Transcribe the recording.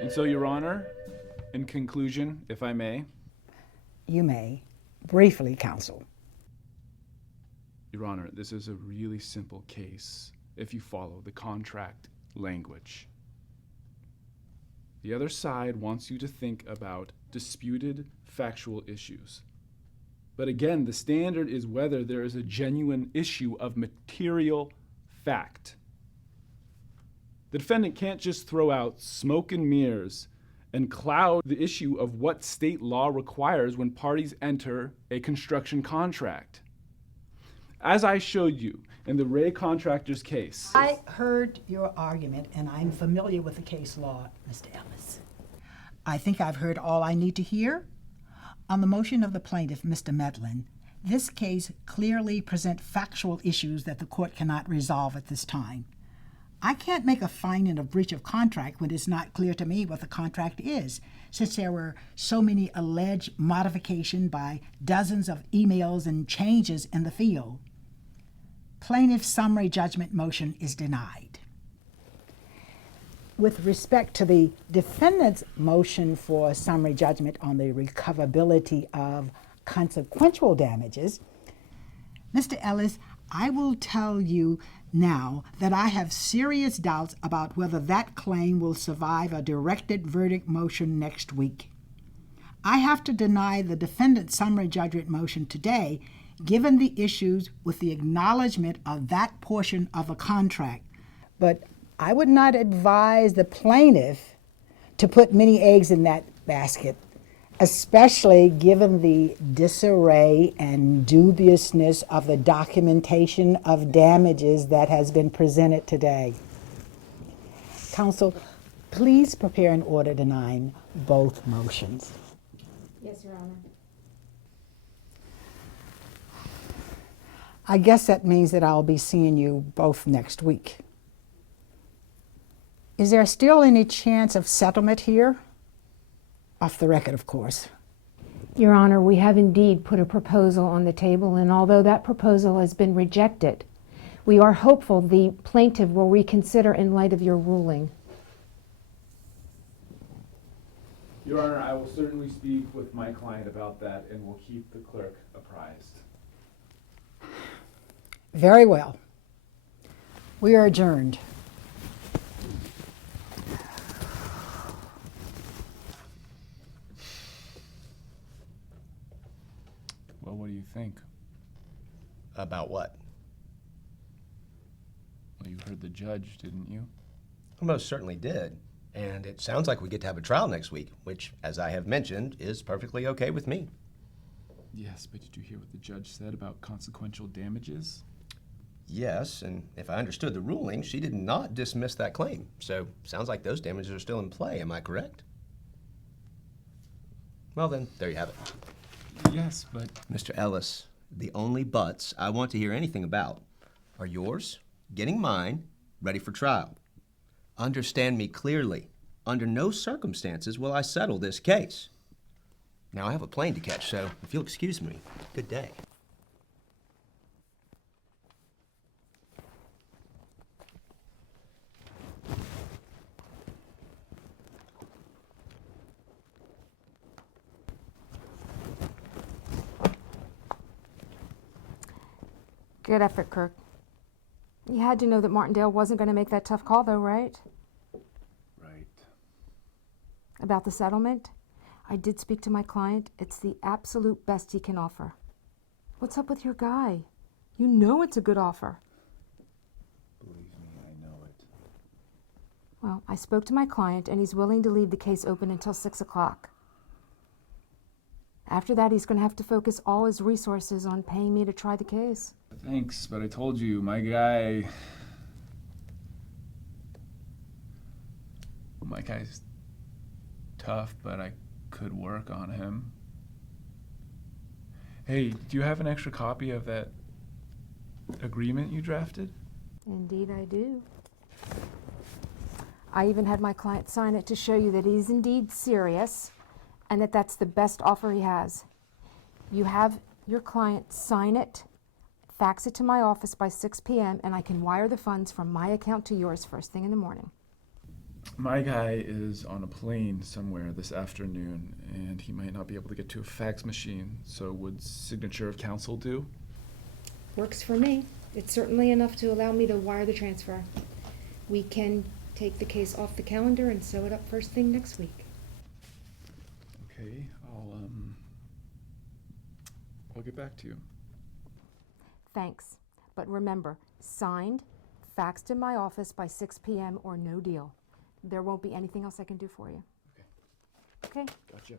And so, Your Honor, in conclusion, if I may. You may. Briefly, counsel. Your Honor, this is a really simple case if you follow the contract language. The other side wants you to think about disputed factual issues. But again, the standard is whether there is a genuine issue of material fact. The defendant can't just throw out smoke and mirrors and cloud the issue of what state law requires when parties enter a construction contract. As I showed you in the Ray Contractors case. I heard your argument, and I'm familiar with the case law, Mr. Ellis. I think I've heard all I need to hear. On the motion of the plaintiff, Mr. Medlin, this case clearly presents factual issues that the court cannot resolve at this time. I can't make a finding of breach of contract when it's not clear to me what the contract is, since there were so many alleged modifications by dozens of emails and changes in the field. Plaintiff's summary judgment motion is denied. With respect to the defendant's motion for summary judgment on the recoverability of consequential damages, Mr. Ellis, I will tell you now that I have serious doubts about whether that claim will survive a directed verdict motion next week. I have to deny the defendant's summary judgment motion today, given the issues with the acknowledgement of that portion of a contract. But I would not advise the plaintiff to put many eggs in that basket, especially given the disarray and dubiousness of the documentation of damages that has been presented today. Counsel, please prepare an order denying both motions. Yes, Your Honor. I guess that means that I'll be seeing you both next week. Is there still any chance of settlement here? Off the record, of course. Your Honor, we have indeed put a proposal on the table, and although that proposal has been rejected, we are hopeful the plaintiff will reconsider in light of your ruling. Your Honor, I will certainly speak with my client about that and will keep the clerk apprised. Very well. We are adjourned. Well, what do you think? About what? Well, you heard the judge, didn't you? I most certainly did. And it sounds like we get to have a trial next week, which, as I have mentioned, is perfectly okay with me. Yes, but did you hear what the judge said about consequential damages? Yes, and if I understood the ruling, she did not dismiss that claim. So, sounds like those damages are still in play, am I correct? Well then, there you have it. Yes, but... Mr. Ellis, the only buts I want to hear anything about are yours, getting mine, ready for trial. Understand me clearly. Under no circumstances will I settle this case. Now I have a plane to catch, so if you'll excuse me, good day. Good effort, Kirk. You had to know that Martindale wasn't going to make that tough call, though, right? Right. About the settlement? I did speak to my client. It's the absolute best he can offer. What's up with your guy? You know it's a good offer. Believe me, I know it. Well, I spoke to my client, and he's willing to leave the case open until 6 o'clock. After that, he's going to have to focus all his resources on paying me to try the case. Thanks, but I told you, my guy's tough, but I could work on him. Hey, do you have an extra copy of that agreement you drafted? Indeed, I do. I even had my client sign it to show you that he's indeed serious and that that's the best offer he has. You have your client sign it, fax it to my office by 6 p.m., and I can wire the funds from my account to yours first thing in the morning. My guy is on a plane somewhere this afternoon, and he might not be able to get to a fax machine, so would signature of counsel do? Works for me. It's certainly enough to allow me to wire the transfer. We can take the case off the calendar and sew it up first thing next week. Okay, I'll get back to you. Thanks. But remember, signed, faxed in my office by 6 p.m. or no deal. There won't be anything else I can do for you. Okay. Okay? Gotcha.